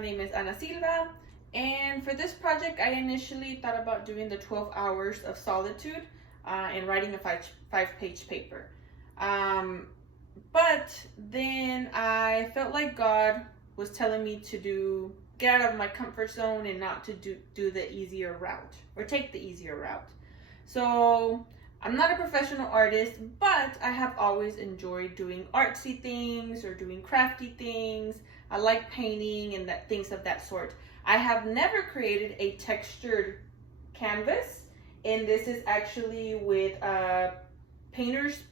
my name is Ana Silva, and for this project, I initially thought about doing the 12 hours of solitude and writing a five-page paper. Um, but then I felt like God was telling me to get out of my comfort zone and not to do the easier route or take the easier route. So I'm not a professional artist, but I have always enjoyed doing artsy things or doing crafty things. I like painting and things of that sort. I have never created a textured canvas, and this is actually with painter's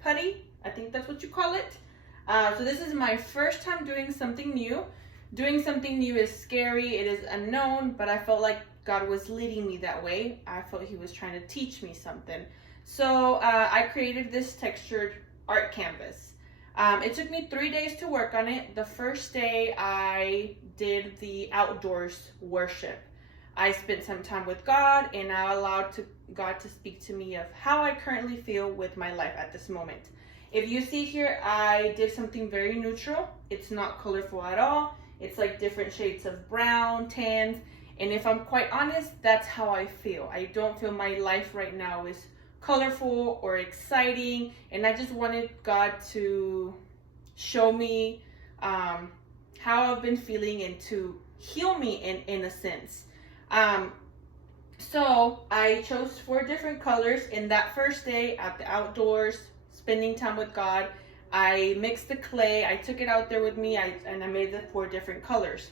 putty. I think that's what you call it. So this is my first time doing something new. Doing something new is scary, it is unknown, but I felt like God was leading me that way. I felt He was trying to teach me something. So I created this textured art canvas. It took me 3 days to work on it. The first day I did the outdoors worship. I spent some time with God, and I allowed God to speak to me of how I currently feel with my life at this moment. If you see here, I did something very neutral. It's not colorful at all. It's like different shades of brown, tans, and if I'm quite honest, that's how I feel. I don't feel my life right now is colorful or exciting, and I just wanted God to show me how I've been feeling and to heal me in a sense. So I chose 4 different colors. In that first day at the outdoors, spending time with God, I mixed the clay, I took it out there with me, and I made the 4 different colors.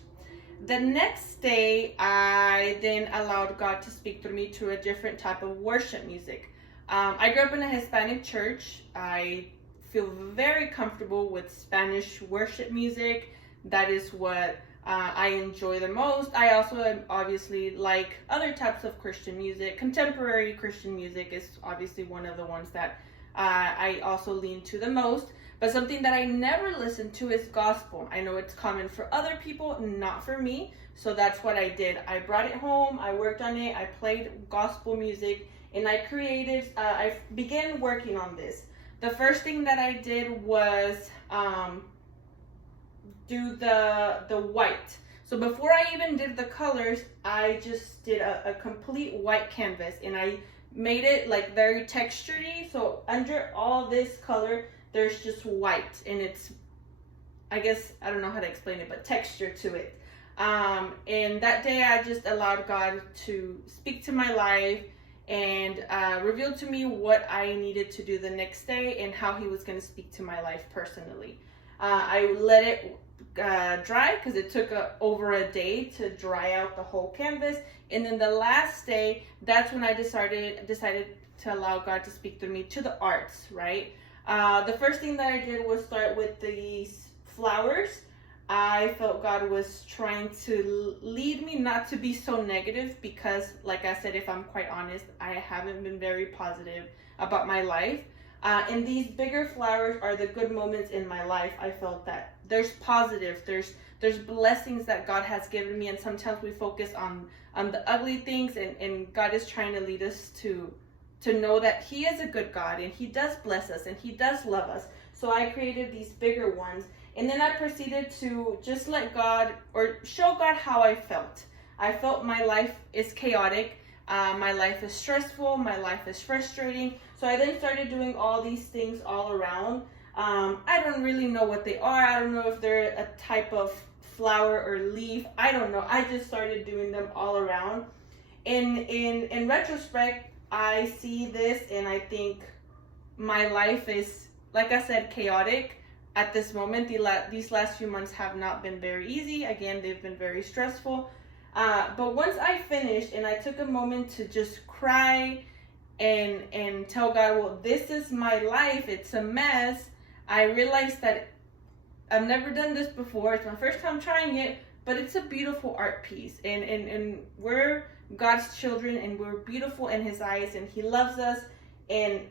The next day, I then allowed God to speak through me to a different type of worship music. I grew up in a Hispanic church. I feel very comfortable with Spanish worship music. That is what I enjoy the most. I also obviously like other types of Christian music. Contemporary Christian music is obviously one of the ones that I also lean to the most. But something that I never listen to is gospel. I know it's common for other people, not for me. So that's what I did. I brought it home, I worked on it, I played gospel music, and I began working on this. The first thing that I did was do the white. So before I even did the colors, I just did a complete white canvas, and I made it like very textury. So under all this color, there's just white, and it's, I guess, I don't know how to explain it, but texture to it. And that day I just allowed God to speak to my life and reveal to me what I needed to do the next day and how He was going to speak to my life personally. I let it dry because it took over a day to dry out the whole canvas. And then the last day, that's when I decided to allow God to speak through me to the arts, right? The first thing that I did was start with these flowers. I felt God was trying to lead me not to be so negative because, like I said, if I'm quite honest, I haven't been very positive about my life. And these bigger flowers are the good moments in my life. I felt that there's positive, there's blessings that God has given me, and sometimes we focus on the ugly things, and God is trying to lead us to know that He is a good God, and He does bless us, and He does love us. So I created these bigger ones, and then I proceeded to just let God, or show God how I felt. I felt my life is chaotic, my life is stressful, my life is frustrating. So I then started doing all these things all around. I don't really know what they are. I don't know if they're a type of flower or leaf. I don't know. I just started doing them all around. In retrospect, I see this and I think my life is, like I said, chaotic at this moment. These last few months have not been very easy. Again, they've been very stressful. But once I finished and I took a moment to just cry and tell God, well, this is my life, it's a mess, I realized that I've never done this before. It's my first time trying it, but it's a beautiful art piece. And we're God's children, and we're beautiful in His eyes, and He loves us, and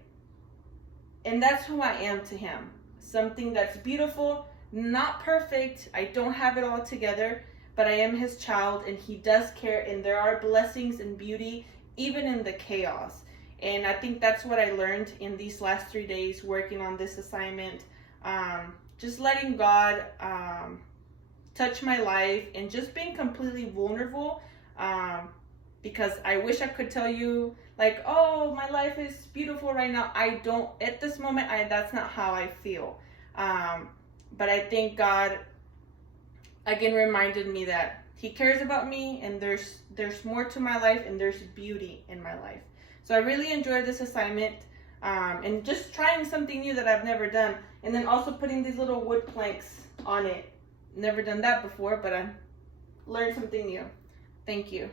that's who I am to Him. Something that's beautiful, not perfect. I don't have it all together, but I am His child, and He does care, and there are blessings and beauty even in the chaos. And I think that's what I learned in these last 3 days working on this assignment. Just letting God touch my life and just being completely vulnerable. Because I wish I could tell you like, oh, my life is beautiful right now. I don't, at this moment, that's not how I feel. But I think God again reminded me that he cares about me, and there's more to my life, and there's beauty in my life. So I really enjoyed this assignment, and just trying something new that I've never done, and then also putting these little wood planks on it. Never done that before, but I learned something new. Thank you.